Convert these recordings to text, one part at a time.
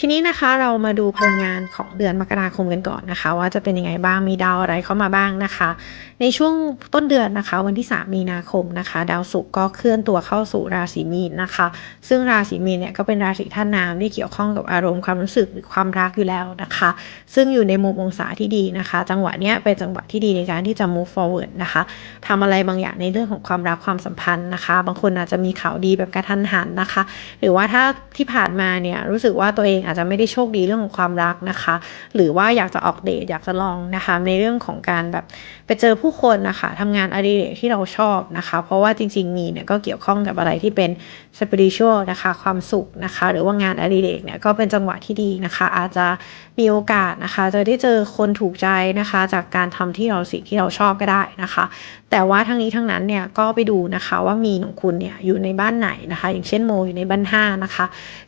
ทีนี้นะคะเรามาดูพลังงานของเดือนมกราคมกันก่อนนะคะ ว่าจะเป็นยังไงบ้างมีดาวอะไรเข้ามาบ้างนะคะ ในช่วงต้นเดือนนะคะ วันที่ 3 มีนาคมนะคะ ดาวศุกร์ก็เคลื่อนตัวเข้าสู่ราศีมีนนะคะ ซึ่งราศีมีนเนี่ยก็เป็นราศีท่านน้ำที่เกี่ยวข้องกับอารมณ์ความรู้สึกหรือความรักอยู่แล้วนะคะ ซึ่งอยู่ในมุมองศาที่ดีนะคะ จังหวะเนี้ยเป็นจังหวะที่ดีในการที่จะ move forward นะคะทำอะไรบางอย่างในเรื่องของความรักความสัมพันธ์นะคะ บางคนอาจจะมีข่าวดีแบบกระทันหันนะคะ หรือว่าถ้าที่ผ่านมาเนี่ยรู้สึกว่าตัวเองอาจจะไม่ได้โชคดีเรื่องของความรักนะคะ หรือว่าอยากจะออกเดทอยากจะลองนะคะในเรื่องของการแบบไปเจอผู้คนนะคะทำงานอดิเรกที่เราชอบนะคะ เพราะว่าจริง ๆ มีเนี่ยก็เกี่ยวข้องกับอะไรที่เป็น spiritual นะคะความสุขนะคะ หรือว่างานอดิเรกเนี่ยก็เป็นจังหวะที่ดีนะคะ อาจจะมีโอกาสนะคะ จะได้เจอคนถูกใจนะคะ จากการทำที่เราสิ่งที่เราชอบก็ได้นะคะ แต่ว่าทั้งนี้ทั้งนั้นเนี่ยก็ไปดูนะคะว่ามีของคุณเนี่ยอยู่ในบ้านไหนนะคะ อย่างเช่นโมอยู่ในบ้านห้านะคะ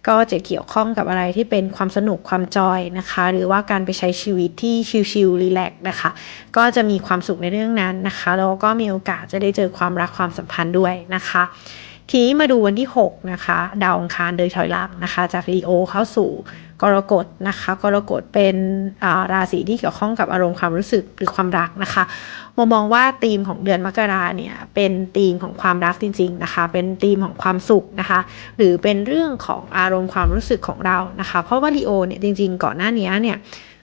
ก็จะเกี่ยวข้องกับอะไรที่เป็นความสนุกความจอยนะคะ หรือว่าการไปใช้ชีวิตที่ชิลๆรีแลกซ์นะคะ ก็จะมีความสุขในเรื่องนั้นนะคะแล้วก็มีโอกาสจะได้เจอความรักความสัมพันธ์ด้วยนะคะ ทีนี้มาดูวันที่ 6 นะคะ ดาวอังคารเดินถอยหลังนะคะ จากลีโอเข้าสู่กรกฎนะคะกรกฎเป็นราศีที่เกี่ยวข้องกับอารมณ์ความรู้สึกหรือความรักนะคะมมองว่าธีมของเดือนมกราเนี่ยเป็นธีมของความรักจริง ๆนะคะ เป็นธีมของความสุขนะคะ หรือเป็นเรื่องของอารมณ์ความรู้สึกของเรานะคะ เพราะว่าลีโอเนี่ยจริง ๆ ก่อนหน้านี้เนี่ย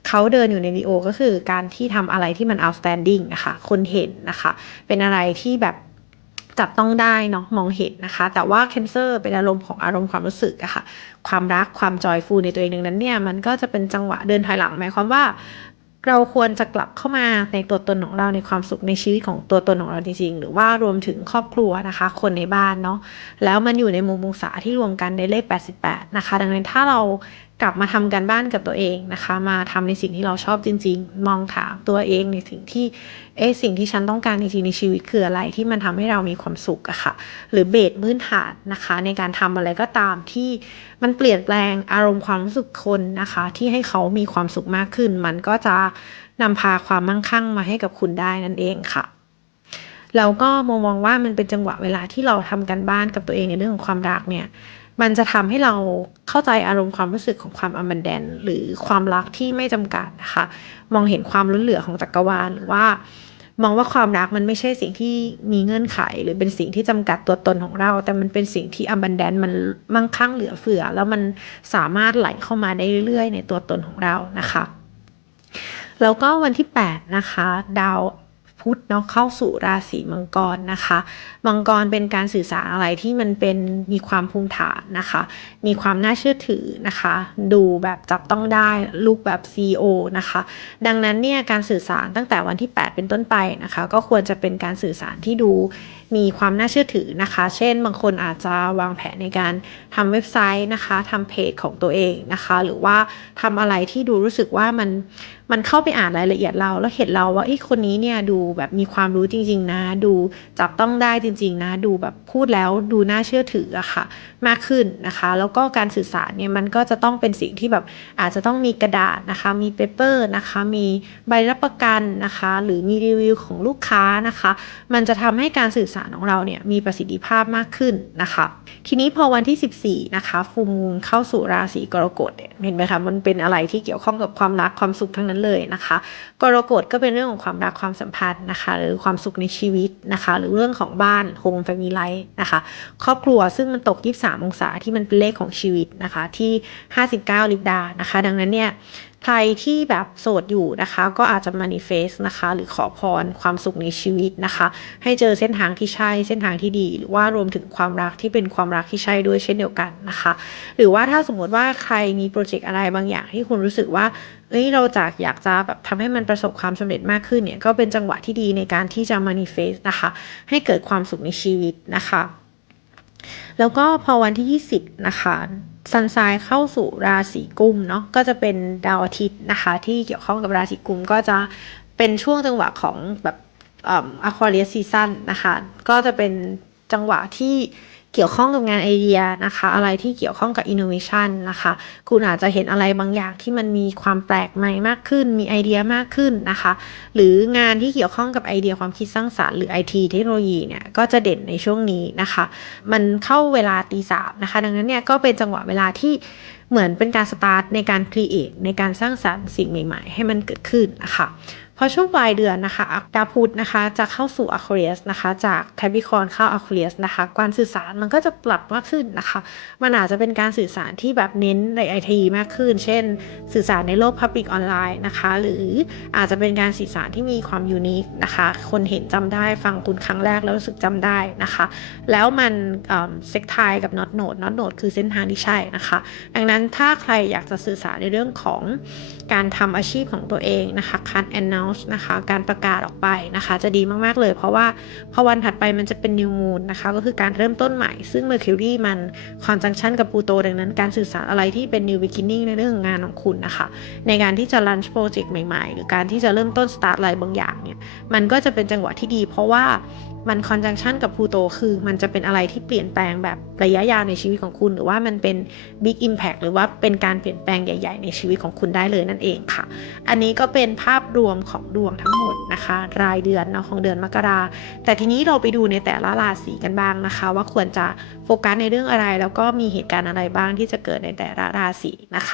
เขาเดินอยู่ในลีโอก็คือการที่ทำอะไรที่มัน outstanding นะคะคนเห็นนะคะ เป็นอะไรที่แบบ จับต้องได้เนาะมองเห็นนะคะ แต่ว่า Cancer เป็นอารมณ์ของอารมณ์ความรู้สึกอะคะ่ะ ความรักความจอยฟูในตัวเองดังนั้นเนี่ยมันก็จะเป็นจังหวะเดินถอยหลังหมายความว่าเราควรจะกลับเข้ามาในตัวตนของเราในความสุขในชีวิตของตัวตนของเราจริงๆ หรือว่ารวมถึงครอบครัวนะคะ คนในบ้านเนาะแล้วมันอยู่ในมุมองศาที่รวมกันในเลข 88 นะคะ ดังนั้นถ้าเรากลับมาทำกันบ้านกับตัวเองนะคะ มาทำในสิ่งที่เราชอบจริง ๆ มองถามตัวเองในสิ่งที่ เอ๊สิ่งที่ฉันต้องการจริงๆในชีวิตคืออะไรที่มันทำให้เรามีความสุขอะค่ะ หรือเบสพื้นฐานนะคะ ในการทำอะไรก็ตามที่มันเปลี่ยนแปลงอารมณ์ความรู้สึกคนนะคะ ที่ให้เขามีความสุขมากขึ้น มันก็จะนำพาความมั่งคั่งมาให้กับคุณได้นั่นเองค่ะแล้วก็มองว่ามันเป็นจังหวะเวลาที่เราทำกันบ้านกับตัวเองในเรื่องของความรักเนี่ย มันจะทำให้เราเข้าใจอารมณ์ความรู้สึกของความอมันแดนหรือความรักที่ไม่จำกัดนะคะมองเห็นความล้นเหลือของจักรวาลหรือว่ามองว่าความรักมันไม่ใช่สิ่งที่มีเงื่อนไข หรือเป็นสิ่งที่จำกัดตัวตนของเรา แต่มันเป็นสิ่งที่อมบันแดนมันมั่งคั่งเหลือเฟือ แล้วมันสามารถไหลเข้ามาได้เรื่อยๆ ในตัวตนของเรานะคะ แล้วก็วันที่ 8 นะคะ ดาว พุธเนาะเข้าสู่ราศีมังกรนะคะ มังกรเป็นการสื่อสารอะไรที่มันเป็นมีความภูมิฐานนะคะ มีความน่าเชื่อถือนะคะ ดูแบบจับต้องได้ลูกแบบ CEO นะคะ ดังนั้นเนี่ยการสื่อสารตั้งแต่วันที่ 8 เป็นต้นไปนะคะ ก็ควรจะเป็นการสื่อสารที่ดูมีความน่าเชื่อถือนะคะ เช่น บางคนอาจจะวางแผนในการทำเว็บไซต์นะคะทำเพจของตัวเองนะคะ หรือว่าทำอะไรที่ดูรู้สึกว่ามัน มันเข้าไปอ่านรายละเอียดเราแล้วเห็นเราว่าไอ้คนนี้เนี่ยดูแบบมีความรู้จริง ๆ นะ ดูจับต้องได้จริง ๆ นะ ดูแบบพูดแล้วดูน่าเชื่อถืออะค่ะมากขึ้นนะคะ แล้วก็การสื่อสารเนี่ยมันก็จะต้องเป็นสิ่งที่แบบอาจจะต้องมีกระดาษนะคะ มีเปเปอร์นะคะ มีใบรับประกันนะคะ หรือมีรีวิวของลูกค้านะคะ มันจะทำให้การสื่อสารของเราเนี่ยมีประสิทธิภาพมากขึ้นนะคะ ทีนี้พอวันที่ 14 นะคะฟูมูลเข้าสู่ราศีกรกฎเห็นไหมคะมันเป็นอะไรที่เกี่ยวข้องกับความรักความสุขทั้งนั้นเลยนะคะ กรกฎก็เป็นเรื่องของความรักความสัมพันธ์นะคะ หรือความสุขในชีวิตนะคะ หรือเรื่องของบ้านโฮมแฟมิลี่นะคะ ครอบครัวซึ่งมันตก 23องศาที่มันเป็นเลขของชีวิตนะคะ ที่ 59 ลิบดานะคะ ดังนั้นเนี่ยใครที่แบบโสดอยู่นะคะ ก็อาจจะมานิเฟสนะคะ หรือขอพรความสุขในชีวิตนะคะ ให้เจอเส้นทางที่ใช่เส้นทางที่ดี หรือว่ารวมถึงความรักที่เป็นความรักที่ใช่ด้วยเช่นเดียวกันนะคะ หรือว่าถ้าสมมติว่าใครมีโปรเจกต์อะไรบางอย่างที่คุณรู้สึกว่าเอ้ยเราจากอยากจะแบบทำให้มันประสบความสำเร็จมากขึ้นเนี่ยก็เป็นจังหวะที่ดีในการที่จะมานิเฟสนะคะ ให้เกิดความสุขในชีวิตนะคะ แล้วก็พอวันที่ 20 นะคะซันไซเข้าสู่ราศีกุมเนาะก็จะเป็นดาวอาทิตย์นะคะ ที่เกี่ยวข้องกับราศีกุมก็จะเป็นช่วงจังหวะของแบบอะควาเรียซีซั่นนะคะ ก็จะเป็นจังหวะที่ เกี่ยวข้องกับงานไอเดียนะคะ อะไรที่เกี่ยวข้องกับอินโนเวชันนะคะ คุณอาจจะเห็นอะไรบางอย่างที่มันมีความแปลกใหม่มากขึ้น มีไอเดียมากขึ้นนะคะ หรืองานที่เกี่ยวข้องกับไอเดียความคิดสร้างสารรค์หรือไอทีเทคโนโลยีเนี่ยก็จะเด่นในช่วงนี้นะคะ มันเข้าเวลาตีสามนะคะ ดังนั้นเนี่ยก็เป็นจังหวะเวลาที่เหมือนเป็นการสตาร์ทในการครีเอทในการสร้างสรรค์สิ่งใหม่ ๆ ให้มันเกิดขึ้นนะคะ พอช่วงปลายเดือนนะคะดาวพุธนะคะจะเข้าสู่อคว a เ u s นะคะจากแคปิคอนเข้าอคว a เ u s นะคะการสื่อสารมันก็จะปรับมากขึ้นนะคะมันอาจจะเป็นการสื่อสารที่แบบเน้นในไอทีมากขึ้น เช่น สื่อสารในโลก Public ออนไลน์นะคะหรืออาจจะเป็นการสื่อสารที่มีความยูนิคนะคะคนเห็นจำได้ฟังคุณครั้งแรกแล้วรู้สึกจำได้นะคะ แล้วมันเซ็กทายกับ not note not note คือเส้นทางที่ใช่นะคะ ดังนั้นถ้าใครอยากจะสื่อสารในเรื่องของ การทำอาชีพของตัวเองนะคะการ announce นะคะการประกาศออกไปนะคะ จะดีมาก ๆ เลย เพราะว่าพอวันถัดไปมันจะเป็น new moon นะคะ ก็คือการเริ่มต้นใหม่ ซึ่ง Mercury มัน conjunction กับ Pluto ดังนั้น การสื่อสารอะไรที่เป็น new beginning ในเรื่องของงานของคุณนะคะ ในการที่จะ launch project ใหม่ๆ หรือการที่จะเริ่มต้น start อะไรบางอย่างเนี่ยมันก็จะเป็นจังหวะที่ดี เพราะว่ามันคอนจังชันกับพลูโตคือมันจะเป็นอะไรที่เปลี่ยนแปลงแบบระยะยาวในชีวิตของคุณ หรือว่ามันเป็น Big Impact หรือว่าเป็นการเปลี่ยนแปลงใหญ่ ๆ ในชีวิตของคุณได้เลยนั่นเองค่ะ อันนี้ก็เป็นภาพรวมของดวงทั้งหมดนะคะ รายเดือนเนาะของเดือนมกราแต่ทีนี้เราไปดูในแต่ละราศีกันบ้างนะคะ ว่าควรจะโฟกัสในเรื่องอะไร แล้วก็มีเหตุการณ์อะไรบ้างที่จะเกิดในแต่ละราศีนะคะ